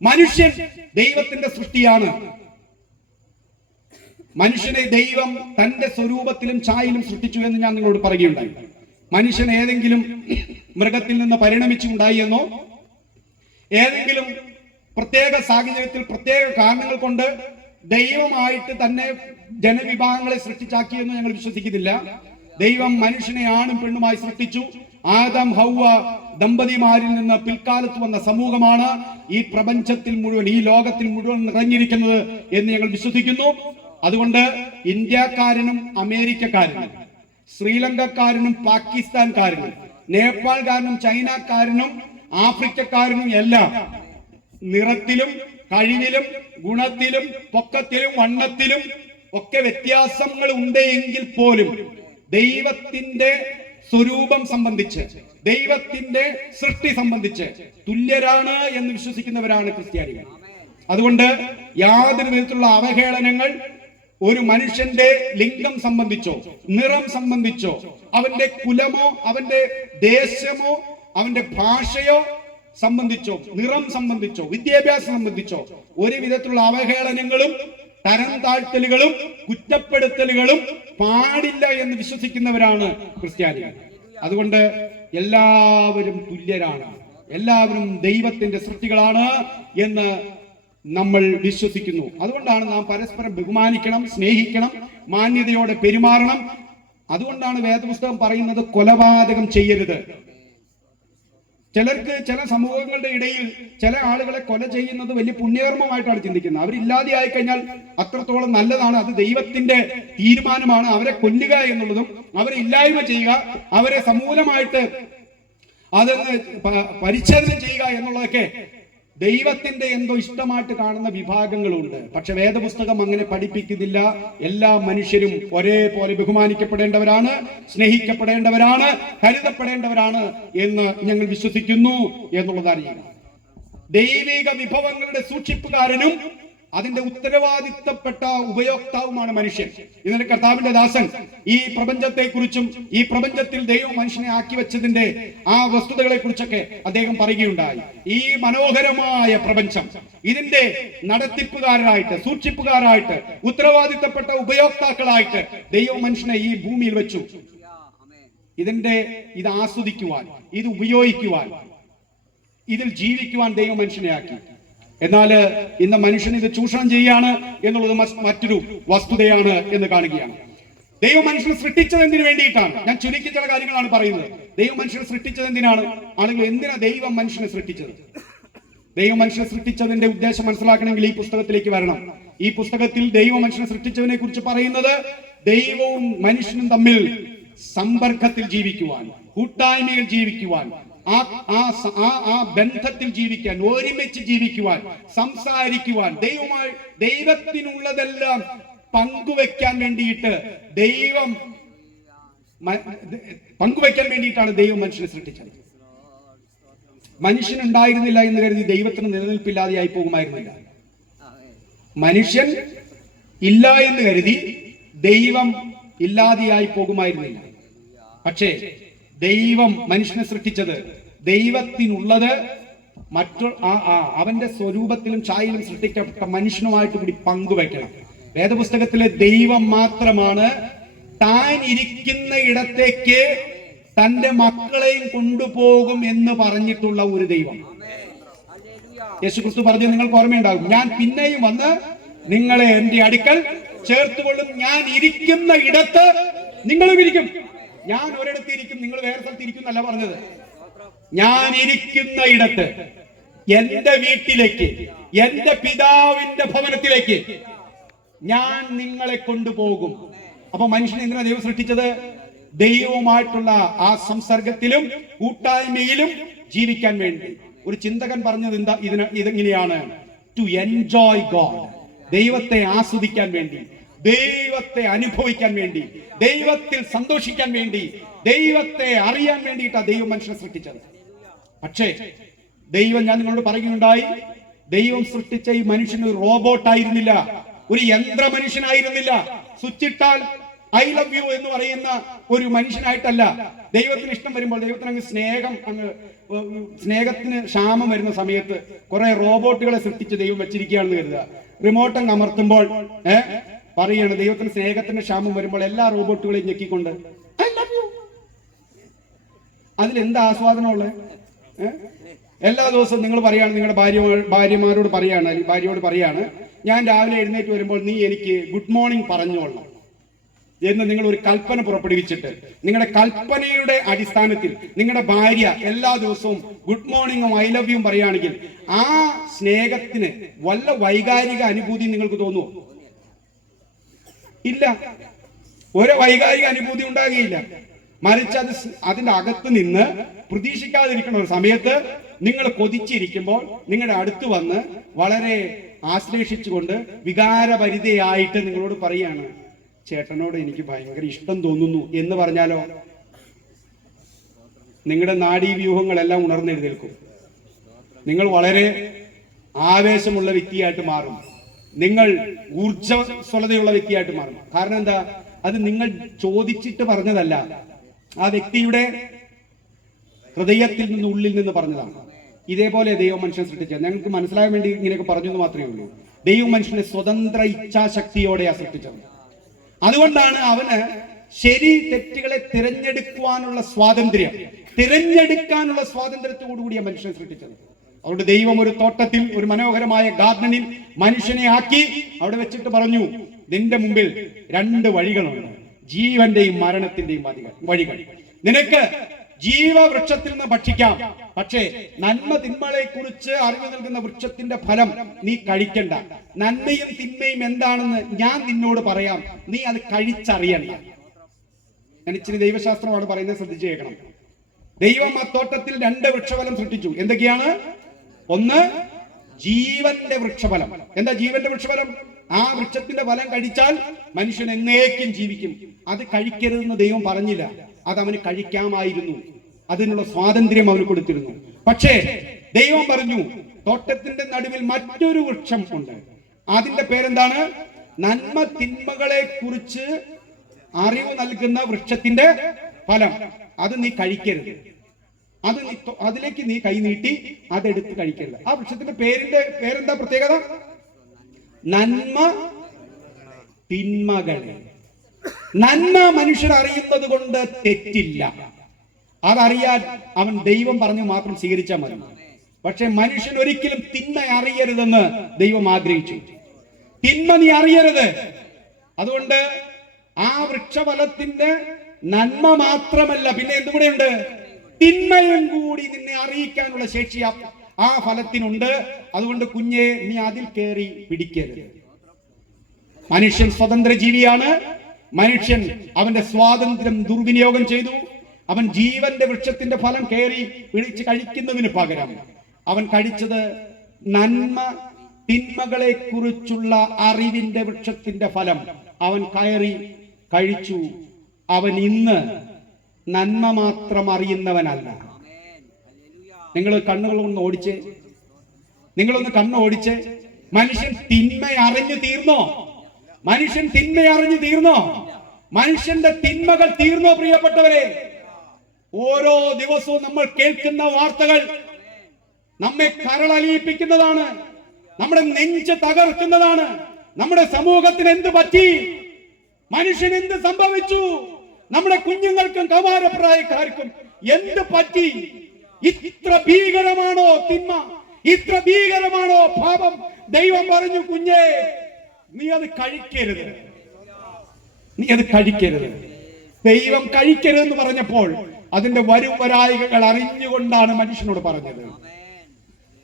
മനുഷ്യൻ ദൈവത്തിന്റെ സൃഷ്ടിയാണ്. മനുഷ്യനെ ദൈവം തന്റെ സ്വരൂപത്തിലും ഛായയിലും സൃഷ്ടിച്ചു എന്ന് ഞാൻ നിങ്ങളോട് പറയുകയുണ്ടായി. മനുഷ്യൻ ഏതെങ്കിലും മൃഗത്തിൽ നിന്ന് പരിണമിച്ചുണ്ടായി എന്നോ ഏതെങ്കിലും പ്രത്യേക സാഹചര്യത്തിൽ പ്രത്യേക കാരണങ്ങൾ കൊണ്ട് ദൈവമായിട്ട് തന്നെ ജനവിഭാഗങ്ങളെ സൃഷ്ടിച്ചാക്കിയെന്ന് ഞങ്ങൾ വിശ്വസിക്കുന്നില്ല. ദൈവം മനുഷ്യനെ ആണും പെണ്ണുമായി സൃഷ്ടിച്ചു. ആദം ഹൗവ ദമ്പതിമാരിൽ നിന്ന് പിൽക്കാലത്ത് വന്ന സമൂഹമാണ് ഈ പ്രപഞ്ചത്തിൽ മുഴുവൻ, ഈ ലോകത്തിൽ മുഴുവൻ നിറഞ്ഞിരിക്കുന്നത് എന്ന് ഞങ്ങൾ വിശ്വസിക്കുന്നു. അതുകൊണ്ട് ഇന്ത്യക്കാരനും അമേരിക്കക്കാരനും ശ്രീലങ്കക്കാരനും പാകിസ്ഥാൻകാരനും നേപ്പാൾക്കാരനും ചൈനക്കാരനും ആഫ്രിക്കക്കാരനും എല്ലാം നിറത്തിലും കഴിവിലും ഗുണത്തിലും പൊക്കത്തിലും വണ്ണത്തിലും ഒക്കെ വ്യത്യാസങ്ങൾ ഉണ്ട് എങ്കിൽ പോലും ദൈവത്തിന്റെ സ്വരൂപം സംബന്ധിച്ച്, ദൈവത്തിന്റെ സൃഷ്ടി സംബന്ധിച്ച് തുല്യരാണ് എന്ന് വിശ്വസിക്കുന്നവരാണ് ക്രിസ്ത്യാനികൾ. അതുകൊണ്ട് യാതൊരു വിധത്തിലുള്ള അവഹേളനങ്ങൾ ഒരു മനുഷ്യന്റെ ലിംഗം സംബന്ധിച്ചോ നിറം സംബന്ധിച്ചോ അവന്റെ കുലമോ അവന്റെ ദേശമോ അവന്റെ ഭാഷയോ സംബന്ധിച്ചോ നിറം സംബന്ധിച്ചോ വിദ്യാഭ്യാസം സംബന്ധിച്ചോ ഒരു വിധത്തിലുള്ള അവഹേളനങ്ങളും തരം താഴ്ത്തലുകളും കുറ്റപ്പെടുത്തലുകളും പാടില്ല എന്ന് വിശ്വസിക്കുന്നവരാണ് ക്രിസ്ത്യാനികൾ. അതുകൊണ്ട് എല്ലാവരും തുല്യരാണ്, എല്ലാവരും ദൈവത്തിന്റെ സൃഷ്ടികളാണ് എന്ന് നമ്മൾ വിശ്വസിക്കുന്നു. അതുകൊണ്ടാണ് നാം പരസ്പരം ബഹുമാനിക്കണം, സ്നേഹിക്കണം, മാന്യതയോടെ പെരുമാറണം. അതുകൊണ്ടാണ് വേദപുസ്തകം പറയുന്നത് കൊലപാതകം ചെയ്യരുത്. ചിലർക്ക് ചില സമൂഹങ്ങളുടെ ഇടയിൽ ചില ആളുകളെ കൊല ചെയ്യുന്നത് വലിയ പുണ്യകർമ്മമായിട്ടാണ് ചിന്തിക്കുന്നത്. അവരില്ലാതെ ആയി കഴിഞ്ഞാൽ അത്രത്തോളം നല്ലതാണ്, അത് ദൈവത്തിന്റെ തീരുമാനമാണ്. അവരെ കൊല്ലുക എന്നുള്ളതും അവരെ ഇല്ലായ്മ ചെയ്യുക, അവരെ സമൂലമായിട്ട് അതൊന്ന് പരിച്ഛേദന ചെയ്യുക എന്നുള്ളതൊക്കെ ദൈവത്തിന്റെ എന്തോ ഇഷ്ടമായിട്ട് കാണുന്ന വിഭാഗങ്ങളുണ്ട്. പക്ഷെ വേദപുസ്തകം അങ്ങനെ പഠിപ്പിക്കുന്നില്ല. എല്ലാ മനുഷ്യരും ഒരേപോലെ ബഹുമാനിക്കപ്പെടേണ്ടവരാണ്, സ്നേഹിക്കപ്പെടേണ്ടവരാണ്, കരുതപ്പെടേണ്ടവരാണ് എന്ന് ഞങ്ങൾ വിശ്വസിക്കുന്നു എന്നുള്ളത് അറിയുക. ദൈവിക വിഭവങ്ങളുടെ സൂക്ഷിപ്പുകാരനും അതിന്റെ ഉത്തരവാദിത്തപ്പെട്ട ഉപയോക്താവുമാണ് മനുഷ്യൻ. ഇതിന്റെ കർത്താവിന്റെ ദാസൻ ഈ പ്രപഞ്ചത്തെ കുറിച്ചും ഈ പ്രപഞ്ചത്തിൽ ദൈവം മനുഷ്യനെ ആക്കി വെച്ചതിന്റെ ആ വസ്തുതകളെ കുറിച്ചൊക്കെ അദ്ദേഹം പറയുകയുണ്ടായി. ഈ മനോഹരമായ പ്രപഞ്ചം ഇതിന്റെ നടത്തിപ്പുകാരായിട്ട്, സൂക്ഷിപ്പുകാരായിട്ട്, ഉത്തരവാദിത്തപ്പെട്ട ഉപയോക്താക്കളായിട്ട് ദൈവം മനുഷ്യനെ ഈ ഭൂമിയിൽ വെച്ചു. ഇത് ആസ്വദിക്കുവാൻ, ഇത് ഉപയോഗിക്കുവാൻ, ഇതിൽ ജീവിക്കുവാൻ ദൈവം മനുഷ്യനെ ആക്കി. എന്നാൽ ഇന്ന് മനുഷ്യൻ ഇത് ചൂഷണം ചെയ്യാണ് എന്നുള്ളത് മറ്റൊരു വസ്തുതയാണ് എന്ന് കാണുകയാണ്. ദൈവം മനുഷ്യനെ സൃഷ്ടിച്ചത് എന്തിനു വേണ്ടിയിട്ടാണ്? ഞാൻ ചുരുക്കി ചില കാര്യങ്ങളാണ് പറയുന്നത്. ദൈവം മനുഷ്യനെ സൃഷ്ടിച്ചത് എന്തിനാണ്? ആളുകൾ എന്തിനാ ദൈവം മനുഷ്യനെ സൃഷ്ടിച്ചത്? ദൈവം മനുഷ്യനെ സൃഷ്ടിച്ചതിന്റെ ഉദ്ദേശം മനസ്സിലാക്കണമെങ്കിൽ ഈ പുസ്തകത്തിലേക്ക് വരണം. ഈ പുസ്തകത്തിൽ ദൈവം മനുഷ്യനെ സൃഷ്ടിച്ചതിനെ കുറിച്ച് പറയുന്നത് ദൈവവും മനുഷ്യനും തമ്മിൽ സമ്പർക്കത്തിൽ ജീവിക്കുവാൻ, കൂട്ടായ്മയിൽ ജീവിക്കുവാൻ, ആ ബന്ധത്തിൽ ജീവിക്കാൻ, ഒരുമിച്ച് ജീവിക്കുവാൻ, സംസാരിക്കുവാൻ, ദൈവത്തിനുള്ളതെല്ലാം പങ്കുവെക്കാൻ വേണ്ടിയിട്ട് ദൈവം മനുഷ്യനെ സൃഷ്ടിച്ചത്. മനുഷ്യൻ ഉണ്ടായിരുന്നില്ല എന്ന് കരുതി ദൈവത്തിന് നിലനിൽപ്പില്ലാതെയായി പോകുമായിരുന്നില്ല. മനുഷ്യൻ ഇല്ല എന്ന് കരുതി ദൈവം ഇല്ലാതെയായി പോകുമായിരുന്നില്ല. പക്ഷേ ദൈവം മനുഷ്യനെ സൃഷ്ടിച്ചത് ദൈവത്തിനുള്ളത് അവന്റെ സ്വരൂപത്തിലും ഛായയിലും സൃഷ്ടിക്കപ്പെട്ട മനുഷ്യനുമായിട്ട് കൂടി പങ്കുവെക്കണം. വേദപുസ്തകത്തിലെ ദൈവം മാത്രമാണ് താൻ ഇരിക്കുന്ന ഇടത്തേക്ക് തന്റെ മക്കളെയും കൊണ്ടുപോകും എന്ന് പറഞ്ഞിട്ടുള്ള ഒരു ദൈവം. യേശുക്രിസ്തു പറഞ്ഞത് നിങ്ങൾക്ക് ഓർമ്മയുണ്ടാകും, ഞാൻ പിന്നെയും വന്ന് നിങ്ങളെ എന്റെ അടുക്കൽ ചേർത്തുകൊള്ളും, ഞാൻ ഇരിക്കുന്ന ഇടത്ത് നിങ്ങളും ഇരിക്കും. ഞാൻ ഒരിടത്ത് ഇരിക്കും, നിങ്ങൾ വേറെ സ്ഥലത്ത് ഇരിക്കും എന്നല്ല പറഞ്ഞത്. ഞാൻ ഇരിക്കുന്ന ഇടത്ത്, എന്റെ വീട്ടിലേക്ക്, എന്റെ പിതാവിന്റെ ഭവനത്തിലേക്ക് ഞാൻ നിങ്ങളെ കൊണ്ടുപോകും. അപ്പൊ മനുഷ്യനെ എന്തിനാ ദൈവം സൃഷ്ടിച്ചത്? ദൈവവുമായിട്ടുള്ള ആ സംസർഗത്തിലും കൂട്ടായ്മയിലും ജീവിക്കാൻ വേണ്ടി. ഒരു ചിന്തകൻ പറഞ്ഞത് ഇതെങ്ങനെയാണ്? ടു എൻജോയ് ഗോഡ്, ദൈവത്തെ ആസ്വദിക്കാൻ വേണ്ടി, ദൈവത്തെ അനുഭവിക്കാൻ വേണ്ടി, ദൈവത്തിൽ സന്തോഷിക്കാൻ വേണ്ടി, ദൈവത്തെ അറിയാൻ വേണ്ടിയിട്ടാണ് ദൈവം മനുഷ്യനെ സൃഷ്ടിച്ചത്. പക്ഷേ ദൈവം, ഞാൻ നിങ്ങളോട് പറയുകയുണ്ടായി, ദൈവം സൃഷ്ടിച്ച ഈ മനുഷ്യൻ ഒരു റോബോട്ട് ആയിരുന്നില്ല, ഒരു യന്ത്ര മനുഷ്യനായിരുന്നില്ല. സ്വിച്ചിട്ടാൽ ഐ ലവ് യു എന്ന് പറയുന്ന ഒരു മനുഷ്യനായിട്ടല്ല. ദൈവത്തിന് ഇഷ്ടം വരുമ്പോൾ, ദൈവത്തിന് അങ്ങ് സ്നേഹത്തിന് ക്ഷാമം വരുന്ന സമയത്ത് കുറെ റോബോട്ടുകളെ സൃഷ്ടിച്ച് ദൈവം വെച്ചിരിക്കുകയാണെന്ന് കരുതുക. റിമോട്ട് അങ്ങ് അമർത്തുമ്പോൾ പറയാണ്, ദൈവത്തിന് സ്നേഹത്തിന് ക്ഷാമം വരുമ്പോൾ എല്ലാ റോബോട്ടുകളെയും ഞെക്കിക്കൊണ്ട് ഐ ലവ് യു. അതിലെന്താ ആസ്വാദനമുള്ളത്? എല്ലാ ദിവസവും നിങ്ങൾ പറയാണ്, നിങ്ങളുടെ ഭാര്യമാരോട് പറയാണ്, അല്ലെങ്കിൽ ഭാര്യയോട് പറയാണ്, ഞാൻ രാവിലെ എഴുന്നേറ്റ് വരുമ്പോൾ നീ എനിക്ക് ഗുഡ് മോർണിംഗ് പറഞ്ഞോളണം എന്ന് നിങ്ങൾ ഒരു കൽപ്പന പുറപ്പെടുവിച്ചിട്ട്, നിങ്ങളുടെ കൽപ്പനയുടെ അടിസ്ഥാനത്തിൽ നിങ്ങളുടെ ഭാര്യ എല്ലാ ദിവസവും ഗുഡ് മോർണിംഗും ഐ ലവ് യും പറയുകയാണെങ്കിൽ ആ സ്നേഹത്തിന് വല്ല വൈകാരിക അനുഭൂതി നിങ്ങൾക്ക് തോന്നുമോ? ഇല്ല, ഒരു വൈകാരിക അനുഭൂതി ഉണ്ടാകുകയില്ല. മറിച്ച് അതിന്റെ അകത്ത് നിന്ന് പ്രതീക്ഷിക്കാതിരിക്കുന്ന ഒരു സമയത്ത് നിങ്ങൾ കൊതിച്ചിരിക്കുമ്പോൾ നിങ്ങളുടെ അടുത്ത് വന്ന് വളരെ ആശ്ലേഷിച്ചുകൊണ്ട് വികാരഭരിതയായിട്ട് നിങ്ങളോട് പറയാണ്, ചേട്ടനോട് എനിക്ക് ഭയങ്കര ഇഷ്ടം തോന്നുന്നു എന്ന് പറഞ്ഞാലോ, നിങ്ങളുടെ നാഡീവ്യൂഹങ്ങളെല്ലാം ഉണർന്നെഴുന്നേൽക്കും. നിങ്ങൾ വളരെ ആവേശമുള്ള വ്യക്തിയായിട്ട് മാറും. നിങ്ങൾ ഊർജ്ജസ്വലതയുള്ള വ്യക്തിയായിട്ട് മാറും. കാരണം എന്താ? അത് നിങ്ങൾ ചോദിച്ചിട്ട് പറഞ്ഞതല്ല, ആ വ്യക്തിയുടെ ഹൃദയത്തിൽ നിന്ന്, ഉള്ളിൽ നിന്ന് പറഞ്ഞതാണ്. ഇതേപോലെ ദൈവം മനുഷ്യനെ സൃഷ്ടിച്ചത്. ഞങ്ങൾക്ക് മനസ്സിലാകാൻ വേണ്ടി ഇങ്ങനെയൊക്കെ പറഞ്ഞു എന്ന് മാത്രമേ ഉള്ളൂ. ദൈവം മനുഷ്യനെ സ്വതന്ത്ര ഇച്ഛാശക്തിയോടെയാണ് സൃഷ്ടിച്ചത്. അതുകൊണ്ടാണ് അവന് ശരി തെറ്റുകളെ തിരഞ്ഞെടുക്കാനുള്ള സ്വാതന്ത്ര്യത്തോടു കൂടിയ മനുഷ്യനെ സൃഷ്ടിച്ചത്. അതുകൊണ്ട് ദൈവം ഒരു തോട്ടത്തിൽ, ഒരു മനോഹരമായ ഗാർഡനിൽ മനുഷ്യനെ ആക്കി അവിടെ വെച്ചിട്ട് പറഞ്ഞു, നിന്റെ മുമ്പിൽ 2 വഴികളുണ്ട്, ജീവന്റെയും മരണത്തിന്റെയും വഴികൾ. നിനക്ക് ജീവവൃക്ഷത്തിൽ നിന്ന് ഭക്ഷിക്കാം, പക്ഷേ നന്മ തിന്മകളെ കുറിച്ച് അറിവ് നൽകുന്ന വൃക്ഷത്തിന്റെ ഫലം നീ കഴിക്കണ്ട. നന്മയും തിന്മയും എന്താണെന്ന് ഞാൻ നിന്നോട് പറയാം, നീ അത് കഴിച്ചറിയണ്ട. ഞാൻ ഇച്ചിരി ദൈവശാസ്ത്രമാണ് പറയുന്നത്, ശ്രദ്ധിച്ചു കേൾക്കണം. ദൈവം ആ തോട്ടത്തിൽ 2 വൃക്ഷഫലം സൃഷ്ടിച്ചു. എന്തൊക്കെയാണ്? ഒന്ന്, ജീവന്റെ വൃക്ഷഫലം. എന്താ ജീവന്റെ വൃക്ഷഫലം? ആ വൃക്ഷത്തിന്റെ ഫലം കഴിച്ചാൽ മനുഷ്യൻ എന്നേക്കും ജീവിക്കും. അത് കഴിക്കരുതെന്ന് ദൈവം പറഞ്ഞില്ല, അത് അവന് കഴിക്കാമായിരുന്നു. അതിനുള്ള സ്വാതന്ത്ര്യം അവന് കൊടുത്തിരുന്നു. പക്ഷേ ദൈവം പറഞ്ഞു, തോട്ടത്തിന്റെ നടുവിൽ മറ്റൊരു വൃക്ഷം ഉണ്ട്, അതിന്റെ പേരെന്താണ്? നന്മ തിന്മകളെ കുറിച്ച് അറിവ് നൽകുന്ന വൃക്ഷത്തിന്റെ ഫലം. അത് നീ കഴിക്കരുത്, അതിലേക്ക് നീ കൈ നീട്ടി അതെടുത്ത് കഴിക്കരുത്. ആ വൃക്ഷത്തിന്റെ പേരെന്താ പ്രത്യേകത? നന്മ തിന്മകളെ. നന്മ മനുഷ്യർ അറിയുന്നത് കൊണ്ട് തെറ്റില്ല, അതറിയാൻ അവൻ ദൈവം പറഞ്ഞു മാത്രം സ്വീകരിച്ചാൽ മതി. പക്ഷെ മനുഷ്യൻ ഒരിക്കലും തിന്മ അറിയരുതെന്ന് ദൈവം ആഗ്രഹിച്ചു. തിന്മ നീ അറിയരുത്. അതുകൊണ്ട് ആ വൃക്ഷഫലത്തിന്റെ നന്മ മാത്രമല്ല, പിന്നെ എന്തുകൂടെയുണ്ട്? തിന്മയും കൂടി നിന്നെ അറിയിക്കാനുള്ള ശേഷി ആ ഫലത്തിനുണ്ട്. അതുകൊണ്ട് കുഞ്ഞെ, നീ അതിൽ കയറി പിടിക്കരുത്. മനുഷ്യൻ സ്വതന്ത്ര ജീവിയാണ്. മനുഷ്യൻ അവന്റെ സ്വാതന്ത്ര്യം ദുർവിനിയോഗം ചെയ്തു. അവൻ ജീവന്റെ വൃക്ഷത്തിന്റെ ഫലം കയറി പിടിച്ച് കഴിക്കുന്നതിന് പകരം അവൻ കഴിച്ചത് നന്മ തിന്മകളെ കുറിച്ചുള്ള അറിവിന്റെ വൃക്ഷത്തിന്റെ ഫലം അവൻ കയറി കഴിച്ചു. അവൻ ഇന്ന് നന്മ മാത്രം അറിയുന്നവനല്ല. നിങ്ങളൊന്ന് കണ്ണ് ഓടിച്ച് മനുഷ്യൻ തിന്മ അറിഞ്ഞു തീർന്നോ? മനുഷ്യന്റെ തിന്മകൾ തീർന്നോ? പ്രിയപ്പെട്ടവരെ, ഓരോ ദിവസവും നമ്മൾ കേൾക്കുന്ന വാർത്തകൾ നമ്മെ കരളലിയിപ്പിക്കുന്നതാണ്, നമ്മുടെ നെഞ്ച് തകർക്കുന്നതാണ്. നമ്മുടെ സമൂഹത്തിന് എന്ത് പറ്റി? മനുഷ്യൻ എന്ത് സംഭവിച്ചു? നമ്മുടെ കുഞ്ഞുങ്ങൾക്കും കൗമാരപ്രായക്കാർക്കും എന്ത് പറ്റി? ഇത്ര ഭീകരമാണോ തിന്മ? ഇത്ര ഭീകരമാണോ പാപം? ദൈവം പറഞ്ഞു, കുഞ്ഞേ, നീ അത് കഴിക്കരുത്. ദൈവം കഴിക്കരുതെന്ന് പറഞ്ഞപ്പോൾ അതിന്റെ വരുംവരായികൾ അറിഞ്ഞുകൊണ്ടാണ് മനുഷ്യനോട് പറഞ്ഞത്.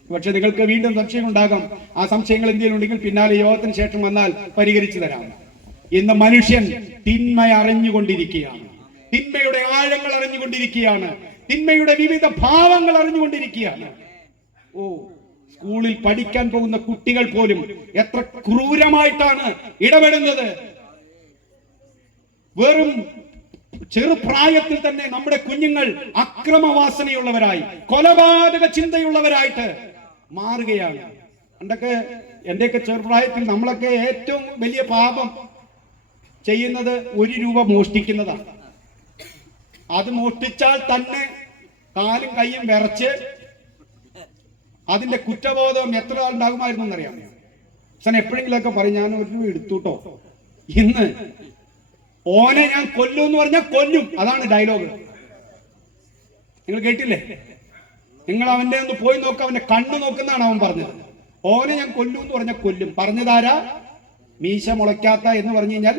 പക്ഷെ നിങ്ങൾക്ക് വീണ്ടും സംശയം ഉണ്ടാകാം. ആ സംശയങ്ങൾ എന്തെങ്കിലും ഉണ്ടെങ്കിൽ പിന്നാലെ യോഗത്തിന് ശേഷം വന്നാൽ പരിഹരിച്ചു തരാം. ഇന്ന് മനുഷ്യൻ തിന്മ അറിഞ്ഞുകൊണ്ടിരിക്കുകയാണ്, തിന്മയുടെ ആഴങ്ങൾ അറിഞ്ഞുകൊണ്ടിരിക്കുകയാണ്, തിന്മയുടെ വിവിധ ഭാവങ്ങൾ അറിഞ്ഞുകൊണ്ടിരിക്കുകയാണ്. സ്കൂളിൽ പഠിക്കാൻ പോകുന്ന കുട്ടികൾ പോലും എത്ര ക്രൂരമായിട്ടാണ് ഇടപെടുന്നത്. വെറും ചെറുപ്രായത്തിൽ തന്നെ നമ്മുടെ കുഞ്ഞുങ്ങൾ അക്രമവാസനയുള്ളവരായി, കൊലപാതക ചിന്തയുള്ളവരായിട്ട് മാറുകയാണ്. എന്റെയൊക്കെ ചെറുപ്രായത്തിൽ നമ്മളൊക്കെ ഏറ്റവും വലിയ പാപം ചെയ്യുന്നത് 1 രൂപ മോഷ്ടിക്കുന്നതാണ്. അത് മോഷ്ടിച്ചാൽ തന്നെ കാലും കൈയും വിറച്ച് അതിന്റെ കുറ്റബോധം എത്ര ഉണ്ടാകുമായിരുന്നു എന്നറിയാം. എപ്പോഴെങ്കിലൊക്കെ പറയും, ഞാൻ 1 രൂപ എടുത്തുട്ടോ, ഇന്ന് ഓനെ ഞാൻ കൊല്ലും എന്ന് പറഞ്ഞാൽ കൊല്ലും. അതാണ് ഡയലോഗ്. നിങ്ങൾ കേട്ടില്ലേ? നിങ്ങൾ അവന്റെ ഒന്ന് പോയി നോക്ക, അവന്റെ കണ്ണ് നോക്കുന്നതാണ് അവൻ പറഞ്ഞത്. ഓനെ ഞാൻ കൊല്ലും എന്ന് പറഞ്ഞാൽ കൊല്ലും. പറഞ്ഞതാരാ? മീശ മുളയ്ക്കാത്ത എന്ന് പറഞ്ഞു കഴിഞ്ഞാൽ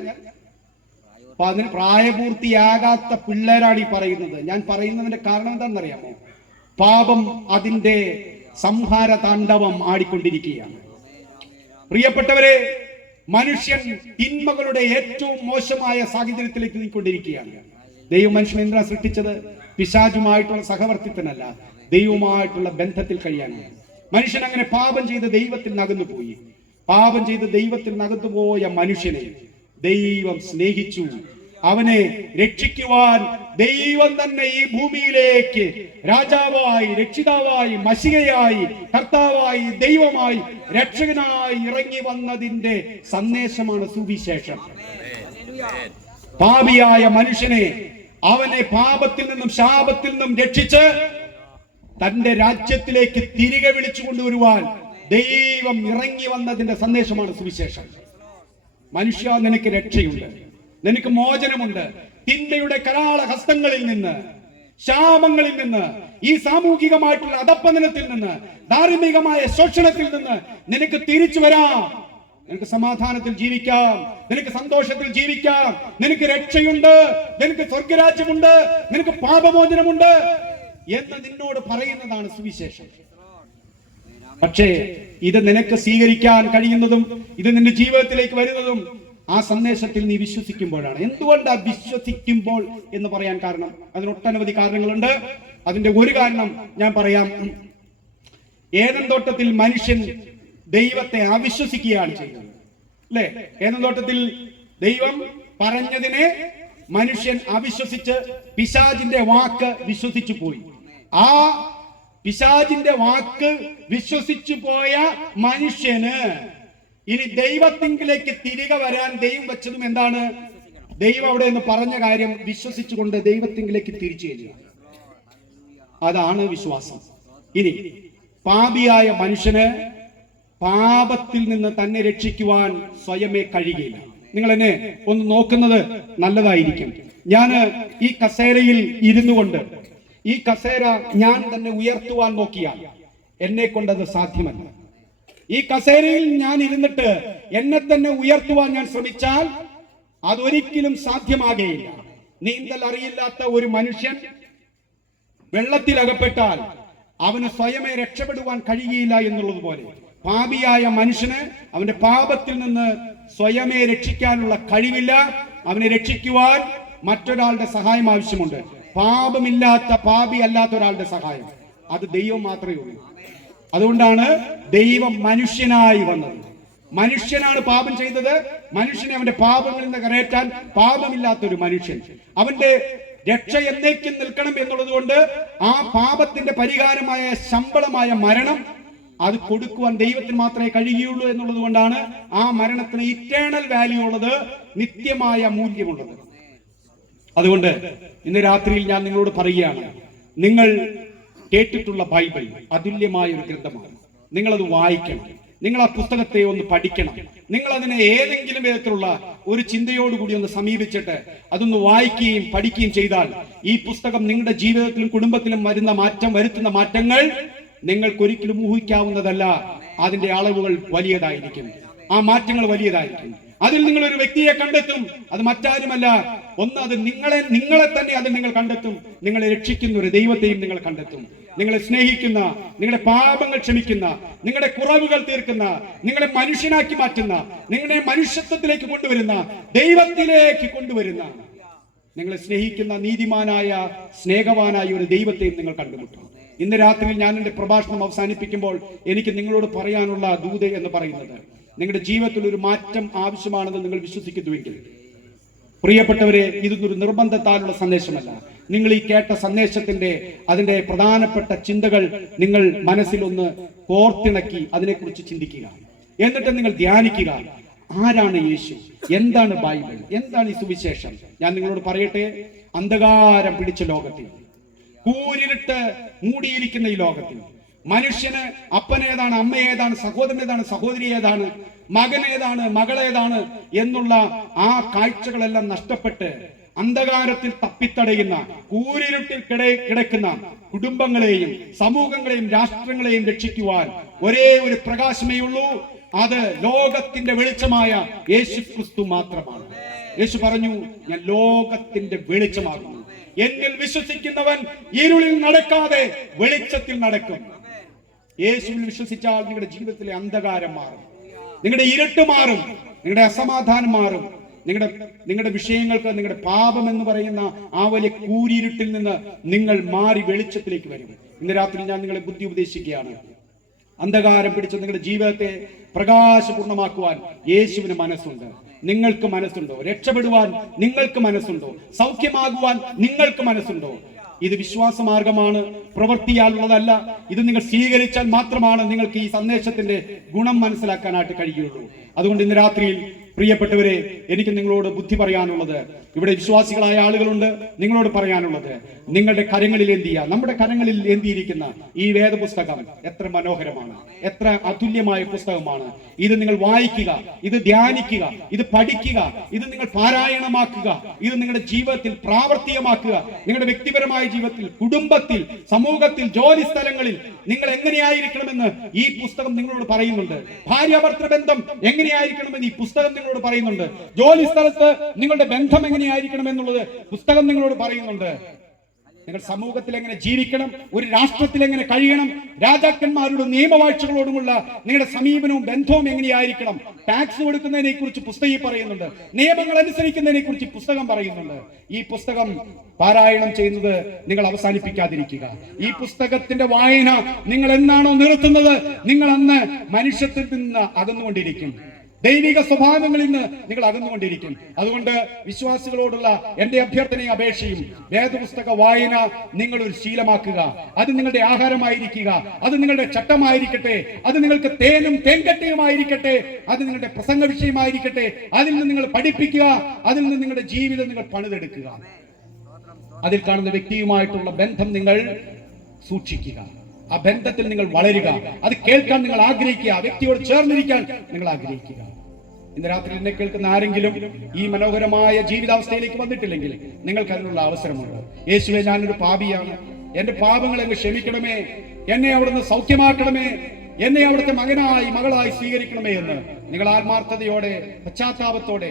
അതിന് പ്രായപൂർത്തിയാകാത്ത പിള്ളേരാണ് ഈ പറയുന്നത്. ഞാൻ പറയുന്നതിന്റെ കാരണം എന്താണെന്നറിയാമോ? പാപം അതിന്റെ സംഹാര താണ്ഡവം ആടിക്കൊണ്ടിരിക്കുകയാണ്. പ്രിയപ്പെട്ടവരെ, മനുഷ്യൻ തിന്മകളുടെ ഏറ്റവും മോശമായ സാഹചര്യത്തിലേക്ക് നീക്കൊണ്ടിരിക്കുകയാണ്. ദൈവം മനുഷ്യൻ എന്തിനാ സൃഷ്ടിച്ചത്? പിശാചുമായിട്ടുള്ള സഹവർത്തിത്വനല്ല, ദൈവവുമായിട്ടുള്ള ബന്ധത്തിൽ കഴിയാനാണ്. മനുഷ്യൻ അങ്ങനെ പാപം ചെയ്ത് ദൈവത്തിൽ നകന്നുപോയി. പാപം ചെയ്ത് ദൈവത്തിൽ നകന്നുപോയ മനുഷ്യനെ ദൈവം സ്നേഹിച്ചു. അവനെ രക്ഷിക്കുവാൻ ദൈവം തന്നെ ഈ ഭൂമിയിലേക്ക് രാജാവായി, രക്ഷിതാവായി, മശികയായി, കർത്താവായി, ദൈവമായി, രക്ഷകനായി ഇറങ്ങി വന്നതിന്റെ സന്ദേശമാണ് സുവിശേഷം. പാപിയായ മനുഷ്യനെ, അവനെ പാപത്തിൽ നിന്നും ശാപത്തിൽ നിന്നും രക്ഷിച്ച് തന്റെ രാജ്യത്തിലേക്ക് തിരികെ വിളിച്ചു കൊണ്ടുവരുവാൻ ദൈവം ഇറങ്ങി വന്നതിന്റെ സന്ദേശമാണ് സുവിശേഷം. മനുഷ്യ, നിനക്ക് രക്ഷയുണ്ട്, നിനക്ക് മോചനമുണ്ട്. തിന്മയുടെ കരാള ഹസ്തങ്ങളിൽ നിന്ന്, ശാപങ്ങളിൽ നിന്ന്, ഈ സാമൂഹികമായിട്ടുള്ള അധപ്പതനത്തിൽ നിന്ന്, ധാർമ്മികമായ ശോഷണത്തിൽ നിന്ന് നിനക്ക് തിരിച്ചു വരാം. നിനക്ക് സമാധാനത്തിൽ ജീവിക്കാം, നിനക്ക് സന്തോഷത്തിൽ ജീവിക്കാം, നിനക്ക് രക്ഷയുണ്ട്, നിനക്ക് സ്വർഗരാജ്യമുണ്ട്, നിനക്ക് പാപമോചനമുണ്ട് എന്ന് നിന്നോട് പറയുന്നതാണ് സുവിശേഷം. പക്ഷേ ഇത് നിനക്ക് സ്വീകരിക്കാൻ കഴിയുന്നതും ഇത് നിന്റെ ജീവിതത്തിലേക്ക് വരുന്നതും ആ സന്ദേശത്തിൽ നീ വിശ്വസിക്കുമ്പോഴാണ്. എന്തുകൊണ്ടാണ് വിശ്വസിക്കുമ്പോൾ എന്ന് പറയാൻ കാരണം? അതിനൊട്ടനവധി കാരണങ്ങളുണ്ട്. അതിന്റെ ഒരു കാരണം ഞാൻ പറയാം. ഏദൻ തോട്ടത്തിൽ മനുഷ്യൻ ദൈവത്തെ അവിശ്വസിക്കുകയാണ് ചെയ്തത്, അല്ലെ? ഏദൻ തോട്ടത്തിൽ ദൈവം പറഞ്ഞതിനെ മനുഷ്യൻ അവിശ്വസിച്ച് പിശാചിന്റെ വാക്ക് വിശ്വസിച്ചു പോയി. ആ പിശാചിന്റെ വാക്ക് വിശ്വസിച്ചു പോയ മനുഷ്യന് ഇനി ദൈവത്തിങ്കിലേക്ക് തിരികെ വരാൻ ദൈവം വെച്ചതും എന്താണ്? ദൈവം അവിടെ എന്ന് പറഞ്ഞ കാര്യം വിശ്വസിച്ചുകൊണ്ട് ദൈവത്തിങ്കിലേക്ക് തിരിച്ചു ചെല്ലുക. അതാണ് വിശ്വാസം. ഇനി പാപിയായ മനുഷ്യന് പാപത്തിൽ നിന്ന് തന്നെ രക്ഷിക്കുവാൻ സ്വയമേ കഴിയുകയില്ല. നിങ്ങൾ എന്നെ ഒന്ന് നോക്കുന്നത് നല്ലതായിരിക്കും. ഞാൻ ഈ കസേരയിൽ ഇരുന്നു കൊണ്ട് ഈ കസേര ഞാൻ തന്നെ ഉയർത്തുവാൻ നോക്കിയാൽ എന്നെ കൊണ്ടത് സാധ്യമല്ല. ഈ കസേരയിൽ ഞാൻ ഇരുന്നിട്ട് എന്നെ തന്നെ ഉയർത്തുവാൻ ഞാൻ ശ്രമിച്ചാൽ അതൊരിക്കലും സാധ്യമാകുകയില്ല. നീന്തൽ അറിയില്ലാത്ത ഒരു മനുഷ്യൻ വെള്ളത്തിൽ അകപ്പെട്ടാൽ അവന് സ്വയമേ രക്ഷപ്പെടുവാൻ കഴിയുകയില്ല എന്നുള്ളതുപോലെ പാപിയായ മനുഷ്യന് അവന്റെ പാപത്തിൽ നിന്ന് സ്വയമേ രക്ഷിക്കാനുള്ള കഴിവില്ല. അവനെ രക്ഷിക്കുവാൻ മറ്റൊരാളുടെ സഹായം ആവശ്യമുണ്ട്. പാപമില്ലാത്ത, പാപി അല്ലാത്ത ഒരാളുടെ സഹായം അത് ദൈവം മാത്രമേ ഉള്ളൂ. അതുകൊണ്ടാണ് ദൈവം മനുഷ്യനായി വന്നത്. മനുഷ്യനാണ് പാപം ചെയ്തത്. മനുഷ്യനെ അവന്റെ പാപങ്ങളിൽ നിന്ന് കരയറ്റാൻ പാപമില്ലാത്തൊരു മനുഷ്യൻ, അവന്റെ രക്ഷ എന്നേക്കും നിൽക്കണം എന്നുള്ളത് കൊണ്ട് ആ പാപത്തിന്റെ പരിഹാരമായ ശമ്പളമായ മരണം അത് കൊടുക്കുവാൻ ദൈവത്തിന് മാത്രമേ കഴിയുകയുള്ളൂ എന്നുള്ളത് കൊണ്ടാണ് ആ മരണത്തിന് ഇറ്റേണൽ വാല്യൂ ഉള്ളത്, നിത്യമായ മൂല്യമുള്ളത്. അതുകൊണ്ട് ഇന്ന് രാത്രിയിൽ ഞാൻ നിങ്ങളോട് പറയുകയാണ്, നിങ്ങൾ കേട്ടിട്ടുള്ള ബൈബിൾ അതുല്യമായ ഒരു ഗ്രന്ഥമാണ്. നിങ്ങളത് വായിക്കണം, നിങ്ങൾ ആ പുസ്തകത്തെ ഒന്ന് പഠിക്കണം. നിങ്ങൾ അതിനെ ഏതെങ്കിലും വിധത്തിലുള്ള ഒരു ചിന്തയോടുകൂടി ഒന്ന് സമീപിച്ചിട്ട് അതൊന്ന് വായിക്കുകയും പഠിക്കുകയും ചെയ്താൽ ഈ പുസ്തകം നിങ്ങളുടെ ജീവിതത്തിലും കുടുംബത്തിലും വരുത്തുന്ന മാറ്റങ്ങൾ നിങ്ങൾക്കൊരിക്കലും ഊഹിക്കാവുന്നതല്ല. അതിന്റെ അളവുകൾ വലിയതായിരിക്കും, ആ മാറ്റങ്ങൾ വലിയതായിരിക്കും. അതിൽ നിങ്ങൾ ഒരു വ്യക്തിയെ കണ്ടെത്തും. അത് മറ്റാരുമല്ല, ഒന്ന് അത് നിങ്ങളെ തന്നെ അതിൽ നിങ്ങൾ കണ്ടെത്തും. നിങ്ങളെ രക്ഷിക്കുന്ന ഒരു ദൈവത്തെയും നിങ്ങൾ കണ്ടെത്തും. നിങ്ങളെ സ്നേഹിക്കുന്ന, നിങ്ങളുടെ പാപങ്ങൾ ക്ഷമിക്കുന്ന, നിങ്ങളുടെ കുറവുകൾ തീർക്കുന്ന, നിങ്ങളെ മനുഷ്യനാക്കി മാറ്റുന്ന, നിങ്ങളെ മനുഷ്യത്വത്തിലേക്ക് കൊണ്ടുവരുന്ന, ദൈവത്തിലേക്ക് കൊണ്ടുവരുന്ന, നിങ്ങളെ സ്നേഹിക്കുന്ന നീതിമാനായ, സ്നേഹവാനായ ഒരു ദൈവത്തെയും നിങ്ങൾ കണ്ടുമുട്ടും. ഇന്ന് രാത്രിയിൽ ഞാൻ എന്റെ പ്രഭാഷണം അവസാനിപ്പിക്കുമ്പോൾ എനിക്ക് നിങ്ങളോട് പറയാനുള്ള ദൂത് എന്ന് പറയുന്നത്, നിങ്ങളുടെ ജീവിതത്തിൽ ഒരു മാറ്റം ആവശ്യമാണെന്ന് നിങ്ങൾ വിശ്വസിക്കുന്നുവെങ്കിൽ, പ്രിയപ്പെട്ടവരെ, ഇതൊന്നൊരു നിർബന്ധത്താലുള്ള സന്ദേശമല്ല. നിങ്ങൾ ഈ കേട്ട സന്ദേശത്തിന്റെ അതിന്റെ പ്രധാനപ്പെട്ട ചിന്തകൾ നിങ്ങൾ മനസ്സിലൊന്ന് കോർത്തിണക്കി അതിനെക്കുറിച്ച് ചിന്തിക്കുക. എന്നിട്ട് നിങ്ങൾ ധ്യാനിക്കുക. ആരാണ് യേശു? എന്താണ് ബൈബിൾ? എന്താണ് ഈ സുവിശേഷം? ഞാൻ നിങ്ങളോട് പറയട്ടെ. അന്ധകാരം പിടിച്ച ലോകത്തിൽ, കൂരിരുട്ട് മൂടിയിരിക്കുന്ന ഈ ലോകത്തിൽ, മനുഷ്യന് അപ്പനേതാണ്, അമ്മയേതാണ്, സഹോദരൻ ഏതാണ്, സഹോദരി ഏതാണ്, മകൻ ഏതാണ്, മകളേതാണ് എന്നുള്ള ആ കാഴ്ചകളെല്ലാം നഷ്ടപ്പെട്ട് അന്ധകാരത്തിൽ തപ്പിത്തടയുന്ന, കൂരിരുട്ടിൽ കിടക്കുന്ന കുടുംബങ്ങളെയും സമൂഹങ്ങളെയും രാഷ്ട്രങ്ങളെയും രക്ഷിക്കുവാൻ ഒരേ ഒരു പ്രകാശമേ ഉള്ളൂ. അത് ലോകത്തിന്റെ വെളിച്ചമായ യേശു ക്രിസ്തു മാത്രമാണ്. യേശു പറഞ്ഞു, ഞാൻ ലോകത്തിന്റെ വെളിച്ചമാകുന്നു. എന്നിൽ വിശ്വസിക്കുന്നവൻ ഇരുളിൽ നടക്കാതെ വെളിച്ചത്തിൽ നടക്കും. യേശുവിൽ വിശ്വസിച്ചാൽ നിങ്ങളുടെ ജീവിതത്തിലെ അന്ധകാരം മാറും, നിങ്ങളുടെ ഇരുട്ട് മാറും, നിങ്ങളുടെ അസമാധാനം മാറും, നിങ്ങളുടെ വിഷയങ്ങൾക്ക്, നിങ്ങളുടെ പാപം എന്ന് പറയുന്ന ആ വലിയ കൂരിരുട്ടിൽ നിന്ന് നിങ്ങൾ മാറി വെളിച്ചത്തിലേക്ക് വരും. ഇന്ന് രാത്രി ഞാൻ നിങ്ങളെ ബുദ്ധി ഉപദേശിക്കുകയാണ്. അന്ധകാരം പിടിച്ച നിങ്ങളുടെ ജീവിതത്തെ പ്രകാശപൂർണമാക്കുവാൻ യേശുവിന് മനസ്സുണ്ട്. നിങ്ങൾക്ക് മനസ്സുണ്ടോ? രക്ഷപ്പെടുവാൻ നിങ്ങൾക്ക് മനസ്സുണ്ടോ? സൗഖ്യമാകുവാൻ നിങ്ങൾക്ക് മനസ്സുണ്ടോ? ഇത് വിശ്വാസമാർഗമാണ്, പ്രവൃത്തിയാലുള്ളതല്ല. ഇത് നിങ്ങൾ സ്വീകരിച്ചാൽ മാത്രമാണ് നിങ്ങൾക്ക് ഈ സന്ദേശത്തിന്റെ ഗുണം മനസ്സിലാക്കാനായിട്ട് കഴിയുള്ളൂ. അതുകൊണ്ട് ഇന്ന് രാത്രിയിൽ പ്രിയപ്പെട്ടവരെ, എനിക്ക് നിങ്ങളോട് ബുദ്ധി പറയാനുള്ളത്, ഇവിടെ വിശ്വാസികളായ ആളുകളുണ്ട്, നിങ്ങളോട് പറയാനുള്ളത്, നിങ്ങളുടെ കരങ്ങളിൽ എന്തിയ, നമ്മുടെ കരങ്ങളിൽ എന്തിയിരിക്കുന്ന ഈ വേദപുസ്തകം എത്ര മനോഹരമാണ്, എത്ര അതുല്യമായ പുസ്തകമാണ്. ഇത് നിങ്ങൾ വായിക്കുക, ഇത് ധ്യാനിക്കുക, ഇത് പഠിക്കുക, ഇത് നിങ്ങൾ പാരായണമാക്കുക, ഇത് നിങ്ങളുടെ ജീവിതത്തിൽ പ്രാവർത്തികമാക്കുക. നിങ്ങളുടെ വ്യക്തിപരമായ ജീവിതത്തിൽ, കുടുംബത്തിൽ, സമൂഹത്തിൽ, ജോലി സ്ഥലങ്ങളിൽ നിങ്ങൾ എങ്ങനെയായിരിക്കണമെന്ന് ഈ പുസ്തകം നിങ്ങളോട് പറയുന്നുണ്ട്. ഭാര്യാഭർത്തൃ ബന്ധം എങ്ങനെയായിരിക്കണമെന്ന് ഈ പുസ്തകം നിങ്ങളോട് പറയുന്നുണ്ട്. ജോലി സ്ഥലത്ത് നിങ്ങളുടെ ബന്ധം എങ്ങനെയായിരിക്കണം എന്നുള്ളത് പുസ്തകം നിങ്ങളോട് പറയുന്നുണ്ട്. നിങ്ങൾ സമൂഹത്തിൽ എങ്ങനെ ജീവിക്കണം, ഒരു രാഷ്ട്രത്തിൽ എങ്ങനെ കഴിയണം, രാജാക്കന്മാരോടും നിയമവാഴ്ചകളോടുമുള്ള നിങ്ങളുടെ സമീപനവും ബന്ധവും എങ്ങനെയായിരിക്കണം, ടാക്സ് കൊടുക്കുന്നതിനെ കുറിച്ച് പുസ്തകം പറയുന്നുണ്ട്, നിയമങ്ങൾ അനുസരിക്കുന്നതിനെ കുറിച്ച് പുസ്തകം പറയുന്നുണ്ട്. ഈ പുസ്തകം പാരായണം ചെയ്യുന്നത് നിങ്ങൾ അവസാനിപ്പിക്കാതിരിക്കുക. ഈ പുസ്തകത്തിന്റെ വായന നിങ്ങൾ എന്നാണോ നിർത്തുന്നത്, നിങ്ങൾ അന്ന് മനുഷ്യത്തിൽ നിന്ന് അകന്നുകൊണ്ടിരിക്കും, ദൈവിക സ്വഭാവങ്ങളിൽ നിന്ന് നിങ്ങൾ അകന്നുകൊണ്ടിരിക്കും. അതുകൊണ്ട് വിശ്വാസികളോടുള്ള എന്റെ അഭ്യർത്ഥനയും അപേക്ഷയും, വേദപുസ്തക വായന നിങ്ങൾ ഒരു ശീലമാക്കുക. അത് നിങ്ങളുടെ ആഹാരമായിരിക്കുക, അത് നിങ്ങളുടെ ചട്ടമായിരിക്കട്ടെ, അത് നിങ്ങൾക്ക് തേനും തേൻകട്ടയുമായിരിക്കട്ടെ, അത് നിങ്ങളുടെ പ്രസംഗ വിഷയമായിരിക്കട്ടെ. അതിൽ നിന്ന് നിങ്ങൾ പഠിപ്പിക്കുക, അതിൽ നിന്ന് നിങ്ങളുടെ ജീവിതം നിങ്ങൾ പണിതെടുക്കുക. അതിൽ കാണുന്ന വ്യക്തിയുമായിട്ടുള്ള ബന്ധം നിങ്ങൾ സൂക്ഷിക്കുക, ആ ബന്ധത്തിൽ നിങ്ങൾ വളരുക, അത് കേൾക്കാൻ നിങ്ങൾ ആഗ്രഹിക്കുക, വ്യക്തിയോട് ചേർന്നിരിക്കാൻ നിങ്ങൾ ആഗ്രഹിക്കുക. ഇന്ന് രാത്രി എന്നെ കേൾക്കുന്ന ആരെങ്കിലും ഈ മനോഹരമായ ജീവിതാവസ്ഥയിലേക്ക് വന്നിട്ടില്ലെങ്കിൽ നിങ്ങൾക്ക് അതിനുള്ള അവസരമുണ്ട്. യേശുവേ, ഞാനൊരു പാപിയാണ്, എന്റെ പാപങ്ങൾ എന്നെ ക്ഷമിക്കണമേ, എന്നെ അവിടുന്ന് സൗഖ്യമാക്കണമേ, എന്നെ അവിടുത്തെ മകനായി മകളായി സ്വീകരിക്കണമേ എന്ന് നിങ്ങൾ ആത്മാർത്ഥതയോടെ, പശ്ചാത്താപത്തോടെ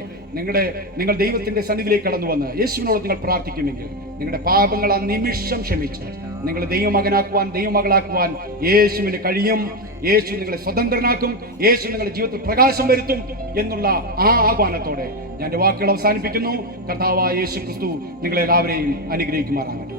നിങ്ങൾ ദൈവത്തിന്റെ സന്നിധിയിലേക്ക് കടന്നു വന്ന് യേശുവിനോട് നിങ്ങൾ പ്രാർത്ഥിക്കുമെങ്കിൽ നിങ്ങളുടെ പാപങ്ങൾ ആ നിമിഷം ക്ഷമിച്ച് നിങ്ങൾ ദൈവമകനാക്കുവാൻ, ദൈവമകളാക്കുവാൻ യേശുവിന് കഴിയും. യേശു നിങ്ങളെ സ്വതന്ത്രനാക്കും, യേശു നിങ്ങളുടെ ജീവിതത്തിൽ പ്രകാശം വരുത്തും എന്നുള്ള ആ ആഹ്വാനത്തോടെ ഞാൻ എന്റെ വാക്കുകൾ അവസാനിപ്പിക്കുന്നു. കർത്താവായ യേശു ക്രിസ്തു നിങ്ങളെല്ലാവരെയും അനുഗ്രഹിക്കുമാറാകട്ടെ.